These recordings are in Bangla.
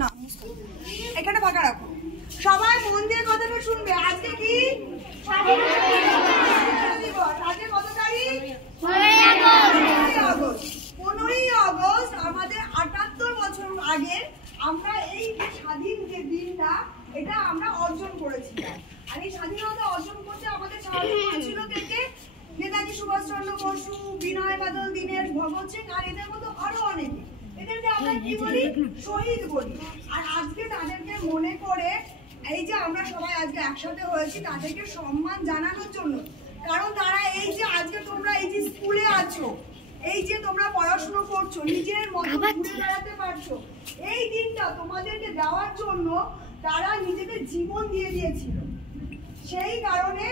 না এখানে ফাঁকা রাখো, সবাই মন দিয়ে কথাটা শুনবে। আজকে কি আজকে কত তারিখ? 15ই আগস্ট। আমাদের 78 বছর আগে আমরা এই স্বাধীন যে দিনটা এটা আমরা অর্জন করেছিলাম। আর এই স্বাধীনতা অর্জন করতে আমাদের সাহায্য করেছিল থেকে নেতাজি সুভাষচন্দ্র বসু, বিনয় বাদল দীনেশ, ভগৎ সিং আর এদের মতো আরো অনেকে। এদেরকে আমরা কি বলি? শহীদ বলি। আর আজকে তাদেরকে মনে করে এই যে আমরা সবাই আজকে একসাথে হয়েছি তাদেরকে সম্মান জানানোর জন্য। কারণ তারা এই যে আজকে তোমরা এই যে স্কুলে আছো, এই যে তোমরা পড়াশোনা করছো, নিজের মতো ঘুরে বেড়াতে পারছো, এই দিনটা তোমাদেরকে দেওয়ার জন্য তারা নিজেদের জীবন দিয়ে দিয়েছিল। সেই কারণে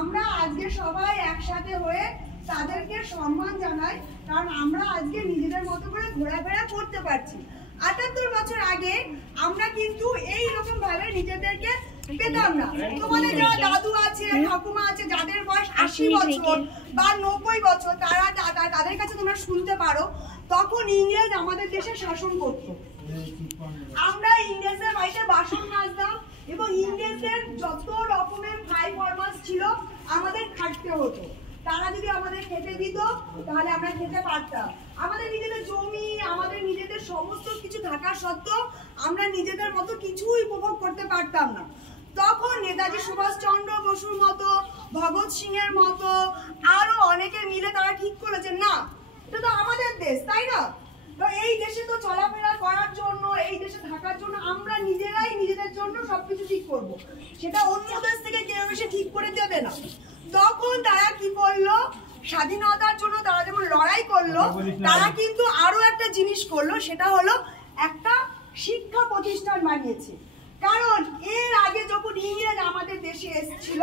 আমরা আজকে সবাই একসাথে হয়ে তাদেরকে সম্মান জানাই, কারণ আমরা আজকে নিজেদের মতো করে ঘোরাফেরা করতে পারছি। 78 বছর আগে আমরা কিন্তু এই রকম ভাবে নিজেদেরকে পেতাম না। তোমাদের যারা দাদু আছে, ঠাকুমা আছে, যাদের বয়স 80 বছর বা 90 বছর, তাদের কাছে তোমরা শুনতে পারো তখন ইংরেজ আমাদের দেশে শাসন করত। আমরা ইংরেজদের বাড়িতে বাসন মাজতাম এবং ইংরেজদের যত রকমের ফাইভ ফরমাস ছিল আমাদের খাটতে হতো। তারা যদি আমাদের খেতে দিত তাহলে আমরা খেতে পারতাম। আমাদের নিজেদের জমি, আমাদের নিজেদের সমস্ত কিছু থাকা সত্ত্বেও আমরা নিজেদের মতো কিছুই উপভোগ করতে পারতাম না। তখন নেতাজি সুভাষচন্দ্র বসুর মতো, ভগৎ সিং এর মতো আরো অনেকে মিলে তারা ঠিক করেছেন না, এটা তো আমাদের দেশ, তাই না? তো এই দেশে তো চলাফেরা করার জন্য, এই দেশে থাকার জন্য আমরা নিজেরাই নিজেদের জন্য সবকিছু ঠিক করব। সেটা অন্য দেশ থেকে কেউ এসে ঠিক করে দেবে না। তখন তারা কি করলো? স্বাধীনতার জন্য তারা যেমন লড়াই করলো, তারা কিন্তু আরো একটা জিনিস করলো, সেটা হলো একটা শিক্ষা প্রতিষ্ঠান বানিয়েছে। কারণ এর আগে যখন ইংরেজ আমাদের দেশে এসেছিল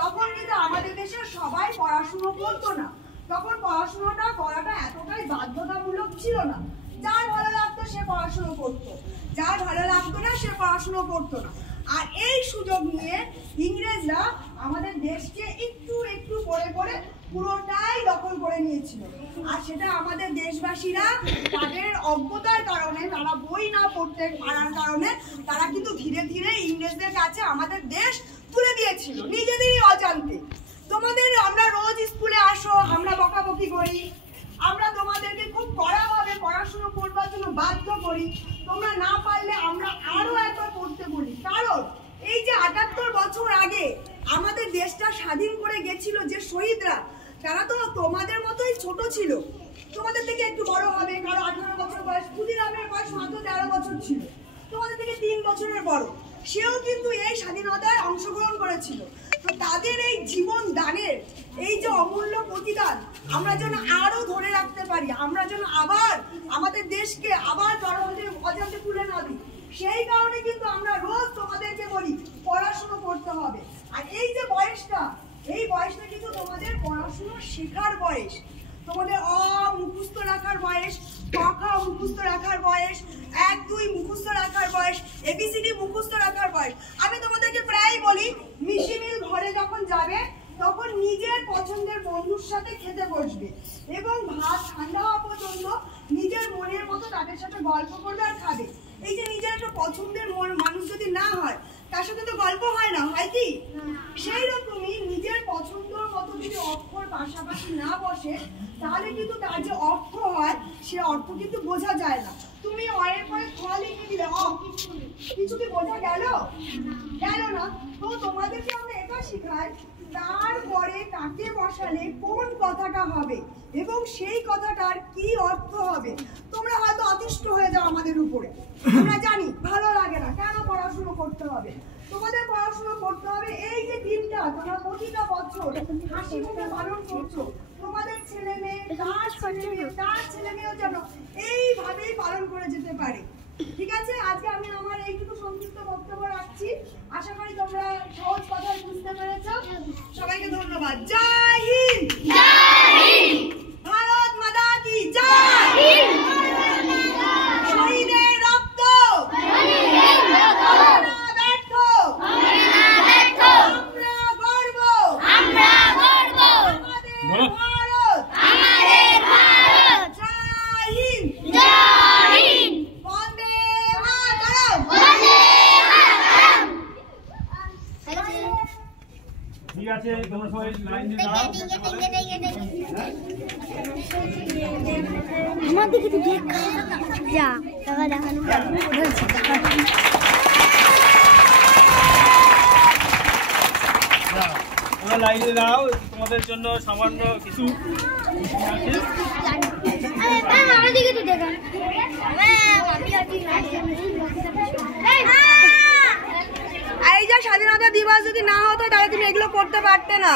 তখন কিন্তু আমাদের দেশে সবাই পড়াশুনো করতো না। তখন পড়াশোনাটা করাটা এতটাই বাধ্যতামূলক ছিল না। যার ভালো লাগতো সে পড়াশুনো করতো, যার ভালো লাগতো না সে পড়াশুনো করতো না। আর এই সুযোগ নিয়ে ইংরেজরা আমাদের দেশকে একটু একটু করে করে পুরোটাই দখল করে নিয়েছিল। আর সেটা আমাদের দেশবাসীরা তাদের অজ্ঞতার কারণে, তারা বই না পড়তে পারার কারণে তারা কিন্তু ধীরে ধীরে ইংরেজদের কাছে আমাদের দেশ তুলে দিয়েছিল নিজেদেরই অজান্তে। তোমাদের আমরা রোজ স্কুলে আসো, আমরা বকাবকি করি, আমরা তোমাদেরকে খুব কড়াভাবে পড়াশোনা করবার জন্য বাধ্য করি। তোমরা না পারলে আমরা আরো একবার পড়তে বলি। কারণ এই যে 78 বছর আগে আমাদের দেশটা স্বাধীন করে গেছিল যে শহীদরা, তারা তো তোমাদের মতোই ছোট ছিল, তোমাদের থেকে একটু বড় হবে, কারো 18 বছর বয়স। ক্ষুদিরামের বয়স মাত্র 13 বছর ছিল, তোমাদের থেকে 3 বছরের বড়। সেও কিন্তু এই স্বাধীনতায় অংশগ্রহণ করেছিল। তো তাদের এই জীবন দানের এই যে অমূল্য প্রতিদান আমরা যেন আরো ধরে রাখতে পারি, আমরা যেন আবার আমাদের দেশকে আবার অজান্তে তুলে না দিই, সেই কারণে কিন্তু আমরা রোজ তোমাদেরকে বলি পড়াশুনো করতে হবে। আর এই যে বয়সটা, এই বয়সটা কিন্তু তোমাদের পড়াশুনো শেখার বয়স, তোমাদের অ মুখস্থ রাখার বয়স, ক খ মুখস্থ রাখার বয়স, 1 2 মুখস্থ রাখার বয়স, এবিসিডি মুখস্থ রাখার বয়স। আমি তোমাদেরকে প্রায় বলি মিশিমিল ঘরে যখন যাবে তখন নিজের পছন্দের বন্ধুর সাথে খেতে বসবে এবং ভাত ঠান্ডা হওয়া পর্যন্ত নিজের মনের মতো তাদের সাথে গল্প করবে আর খাবে। এই যে নিজের একটা পছন্দের মানুষ যদি না হয় তার সাথে তো গল্প হয় না, হয় কি? সেই রকমই নিজের পছন্দের মতো যদি অক্ষর পাশাপাশি না বসে তাহলে কিন্তু তার যে অর্থ হয় সে অর্থ কিন্তু বোঝা যায় না। তুমি অয়ের পরে খ লিখে দিলে কিছু কি বোঝা গেল? গেল না। তো তোমাদেরকে আমরা এটা শিখাই তারপরে কাকে বসালে কোন কথাটা হবে এবং সেই কথাটার কি অর্থ হবে। তোমরা হয়তো অতিষ্ঠ হয়ে যাও আমাদের উপরে, আমরা জানি ভালো লাগে না, কেন পড়াশুনো করতে হবে? তোমাদের পড়াশুনো করতে হবে। এই যে দিনটা তোমরা প্রতিটা বছর হাসি মুখে পালন করছো, তোমাদের ছেলে মেয়ে, তার ছেলে মেয়েও যেন এইভাবেই পালন করে যেতে পারে। ঠিক আছে, আজকে আমি আমার এইটুকু সংক্ষিপ্ত বক্তব্য রাখছি। আশা করি তোমরা সহজ কথায় বুঝতে পেরেছো। সবাইকে ধন্যবাদ। জয় হিন্দ, জয় হিন্দ, ভারত মাতা কি জয়। শহীদের রক্ত আছে, তোমরা সবাই লাইন দিয়ে দাঁড়াও। আমার দিকে তো দেখা যা টাকা দেখানো তোমরা লাইনে দাও, তোমাদের জন্য সামান্য কিছু আছে। আমার দিকে তো দেখা এই যে স্বাধীনতা দিবস যদি না হতো তাহলে তুমি এগুলো করতে পারতে না।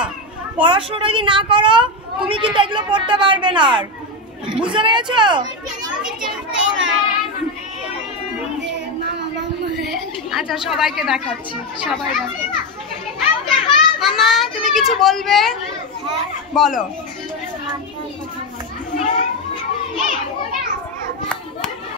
পড়াশোনা যদি না করো তুমি কিন্তু এগুলো করতে পারবে না। আর বুঝতে পেরেছো? আচ্ছা সবাইকে দেখাচ্ছি, সবাই মামা তুমি কিছু বলবে? বলো।